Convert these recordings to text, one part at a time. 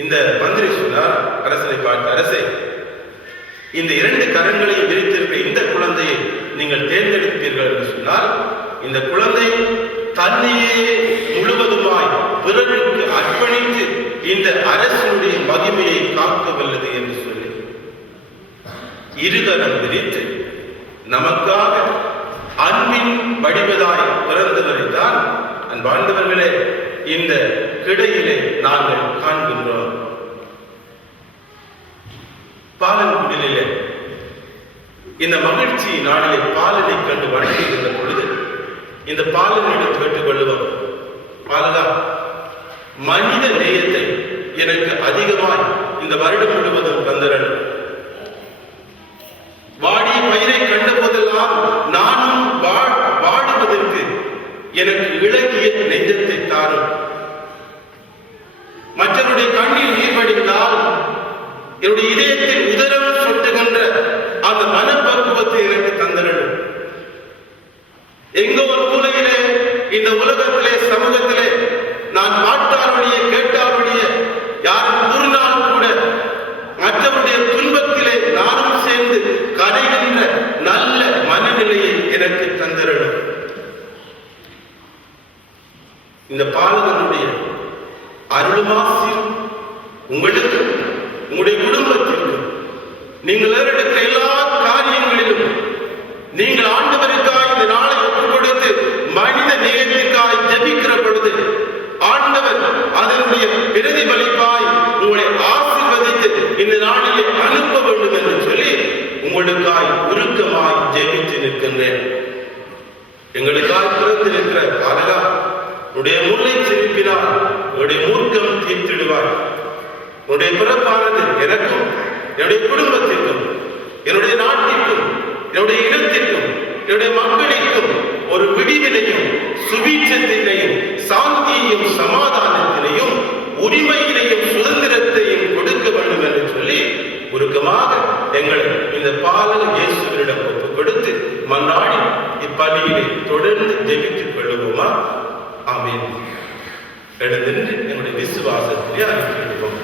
இந்த மந்திரி சொன்னார் அரசனை பார்த்து, அரசே, இந்த 2 கரங்களையும் விரித்திருக்கிற இந்த குழந்தையை நீங்கள் தேர்ந்தெடுப்பீர்கள் என்று சொன்னால், இந்த குழந்தை தன்னையே முழுவதுமாய் பிறருக்கு அர்ப்பணித்து இந்த அரசனுடைய மகிமையை காக்க வல்லது என்று சொல்லி 2 கரம் விரித்து நமக்காக அன்பின் வடிவதாய் பிறந்தவரை தான் அன்பார்ந்தவர்களே இந்த கிடையிலே நாங்கள் காண்கின்றோம். பாலன்குடிலே இந்த மகிழ்ச்சி நாளிலே பாலனை கண்டு வணங்குகின்ற பொழுது இந்த பாலனிடம் கேட்டுக்கொள்ளுவோம், பாலகா, மனித நேயத்தை எனக்கு அதிகமாய் இந்த வருடம் முழுவதும் தந்திரன். வாடிய பயிரை கண்ட போதெல்லாம் நானும் வாடுவதற்கு எனக்கு இளகிய நெஞ்சத்தை தாரும். மற்றவருடைய கண்ணில் நீர் வடிந்தால் என்னுடைய இதயத்தில் உதரம் சொட்டுகின்ற அந்த மனப்பக்குவத்தை எனக்கு தந்திரணும். எங்கோ ஒரு மூலையிலே இந்த உலகத்திலே சமூகத்திலே நான் பாட்டாருடைய கேட்டாருடைய யாரும் கூறினாலும் கூட மற்றவருடைய துன்பத்திலே நானும் சேர்ந்து கரைகின்ற நல்ல மனநிலையை எனக்கு தந்திரணும். இந்த பாலகனுடைய அருளுமாசியும் உங்களுக்கு, உங்களுடைய குடும்பத்திற்கு, நீங்கள் எடுத்த எல்லா காரியங்களிலும் நீங்கள் ஆண்டவருக்காய் இந்த நாளை ஒப்புக் கொடுத்து மனித நேயத்திற்காய் ஜெபிக்கிற பொழுது ஆண்டவர் அதனுடைய பிரதிபலிப்பாய் உங்களை ஆசீர்வதித்து இந்த நாளிலே அனுப்ப வேண்டும் என்று சொல்லி உங்களுக்காய் உருக்கமாய் ஜெபித்து நிற்கின்றேன். எங்களுக்காய் பிறந்திருக்கிற பாலகா, உடைய முல்லை சிரிப்பினால் உடைய மூர்க்கம் தீர்த்திடுவார். உடைய பிறப்பானது எனக்கும், என்னுடைய குடும்பத்திற்கும், என்னுடைய நாட்டிற்கும், என்னுடைய இனத்திற்கும், என்னுடைய மக்களுக்கும் ஒரு விடிவினையும் சுபீட்சத்தினையும் சாந்தியையும் சமாதானத்தினையும் உரிமையினையும் சுதந்திரத்தையும் கொடுக்க வேண்டும் என்று சொல்லி உருக்கமாக எங்களை இந்த பாலக இயேசுவினிடம் ஒப்புக் கொடுத்து மன்றாடி இப்பலியினை தொடர்ந்து ஜெபித்துக் கொள்ளுவோமா? ஆமென். எழுந்திருந்து எங்களுடைய விசுவாசத்தை அறிவிப்போம்.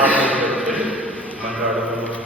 ஆசிரியர்கள் மன்றாடுவோம்.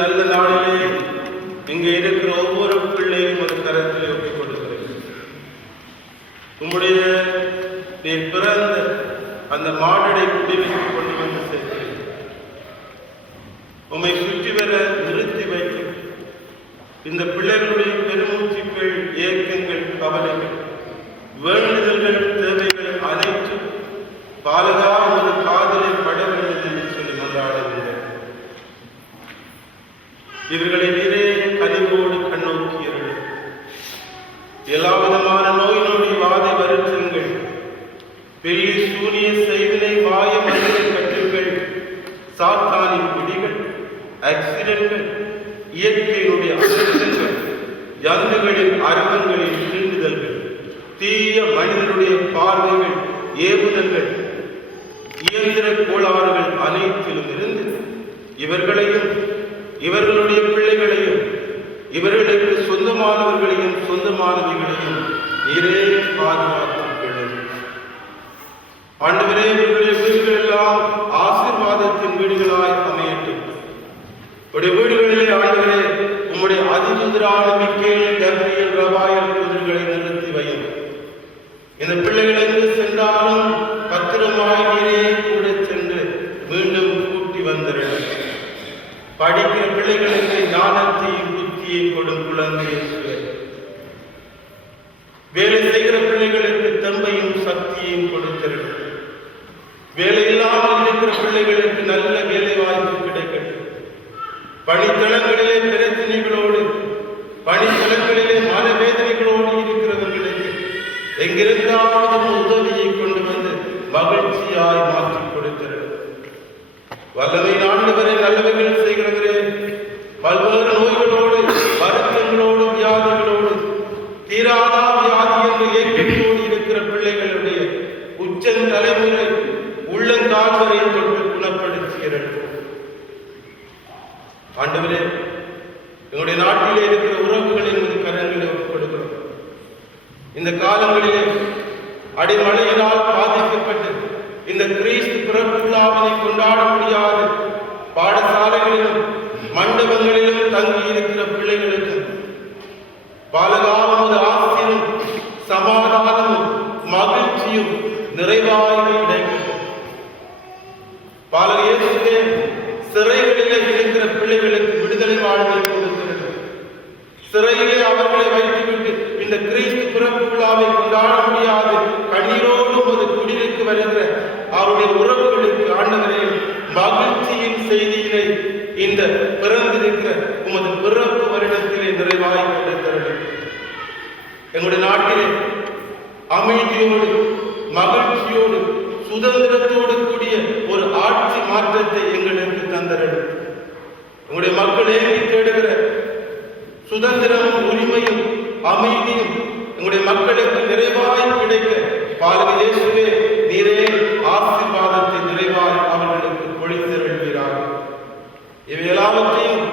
நல்ல நாளிலே இங்கே இருக்கிற ஒவ்வொரு பிள்ளையும் ஒரு கரத்தில் ஒப்பிக் கொடுக்கிறேன். உம்முடைய நீர் பிறந்த அந்த மாடடை குடிலுக்கு கொண்டு வந்து சேர்க்கிறேன். உம்மை சுற்றி வர நிறுத்தி வைக்கும் இந்த பிள்ளைகளுடைய பெருமூச்சுக்கள், ஏக்கங்கள், கவலைகள், வேண்டுதல்கள், தேவைகள் அனைத்தும் பாலகா ஒரு காதலை பட வேண்டும் என்று சொல்லி கொண்டாடுகின்றனர். இவர்களை நீரே கனிவோடு கண்ணோக்கியர்கள். எல்லா விதமான நோய் நொடி, வாதை, வருத்தங்கள், பெரிய சூரிய செய்வினை, மாய மனித கட்டுகள், சாத்தானின் பிடிகள், ஆக்சிடென்ட்கள், இயற்கையினுடைய அசுத்தங்கள், ஜந்துகளின் அரங்கங்களின் தீண்டுதல்கள், தீய மனிதனுடைய பார்வைகள், ஏவுதல்கள், இயந்திர கோளாறுகள் அனைத்திலும் இருந்து இவர்களையும் இவர்களுடைய பிள்ளைகளையும் இவர்களுக்கு சொந்தமானவர்களையும் சொந்தமானவர்களையும் நீரே பாதுகாத்துக் கொள்ளும். ஆண்டவரே, இவர்களுடைய வீடுகள் எல்லாம் ஆசீர்வாதத்தின் வீடுகளாய் அமையட்டும். உடைய வீடுகளிலே ஆண்டவரே உம்முடைய அதிதூதரான மிக்கேல், கப்ரியேல், ரபாயல் குதிரைகளை நிறுத்தி வையும். இந்த பிள்ளைகள் எங்கு சென்றாலும் பத்திரமாய் நீரே கூட சென்று மீண்டும் கூட்டி வந்திருங்கள். படிக்கிற பிள்ளைகளுக்கு ஞானத்தையும் புத்தியையும் கொடும் குழந்தையை. வேலை செய்கிற பிள்ளைகளுக்கு தெம்பையும் சக்தியையும் கொடுத்திருங்கள். வேலை இல்லாமல் இருக்கிற பிள்ளைகளுக்கு நல்ல வேலை வாய்ப்பு கிடைக்கட்டும். பணித்தளங்களிலே பிரச்சனைகளோடு, பணித்தளங்களிலே மனவேதனைகளோடு இருக்கிறவர்களுக்கு எங்கிருந்தாவது உதவியை கொண்டு வந்து மகிழ்ச்சியாய் மாற்றிக் கொடுத்திருங்கள். வல்லமை ஆண்டவரே, நல்லவைகள் செய்கிறவரே, பல்வேறு நோய்களோடு, வருத்தங்களோடு, வியாதிகளோடு, தீராதா வியாதி என்று ஏக்கத்தோடு இருக்கிற பிள்ளைகளுடைய உச்சன் தலைமுறை உள்ளங்கால் வரை தொட்டு குணப்படுத்துகிறது. ஆண்டவரே, எங்களுடைய நாட்டிலே இருக்கிற உறவுகளின் மீது கரங்களை கொடுக்கிறோம். இந்த காலங்களிலே அடிமழையினால் பாதிக்கப்பட்டு இந்த கிறிஸ்து பிறப்பு விழாவினை கொண்டாட முடியாது பாடசாலைகளிலும் மண்டபங்களிலும் தங்கி இருக்கிற பிள்ளைகளுக்கு பாலகாவது ஆசிரியரும் சமாதானமும் மகிழ்ச்சியும் நிறைவாய் கிடைக்கும். பாலகேசுவே, சிறைகளிலே இருக்கிற பிள்ளைகளுக்கு விடுதலை வாழ்வை கொடுக்கிறது. சிறையிலே அவர்களை வைத்துவிட்டு இந்த கிறிஸ்து பிறப்பு விழாவை கொண்டாட முடியாது கண்ணீரோடு ஒரு குடிலுக்கு வருகிற அவருடைய உறவுகளுக்கு ஆண்டவரே மகிழ்ச்சியின் செய்தியினை இந்த பிறந்திருக்கிற உமது பிறப்பு வருடத்திலே நிறைவாய் கொடுத்தருளும். எங்களுடைய நாட்டிலே அமைதியோடு, மகிழ்ச்சியோடு, சுதந்திரத்தோடு கூடிய ஒரு ஆட்சி மாற்றத்தை எங்களுக்கு தந்தருளும். உங்களுடைய மக்கள் ஏங்கி தேடுகிற சுதந்திரமும், உரிமையும், அமைதியும் எங்களுடைய மக்களுக்கு நிறைவாய் கிடைக்க பாலக இயேசுவே நீரே ஆசீர்வாதத்தை நிறைவாய் அவர்களுக்கு பொழித்தருள்வீராக. இவை எல்லாவற்றையும்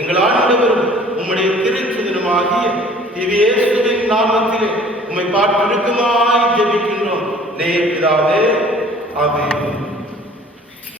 எங்கள் ஆண்டவரும் உம்முடைய திருச்சுதனமாகிய இயேசுவின் நாமத்திலே உம்மை பார்த்திருக்குமாய் ஜெபிக்கின்றோம். பிதாவே, ஆமென்.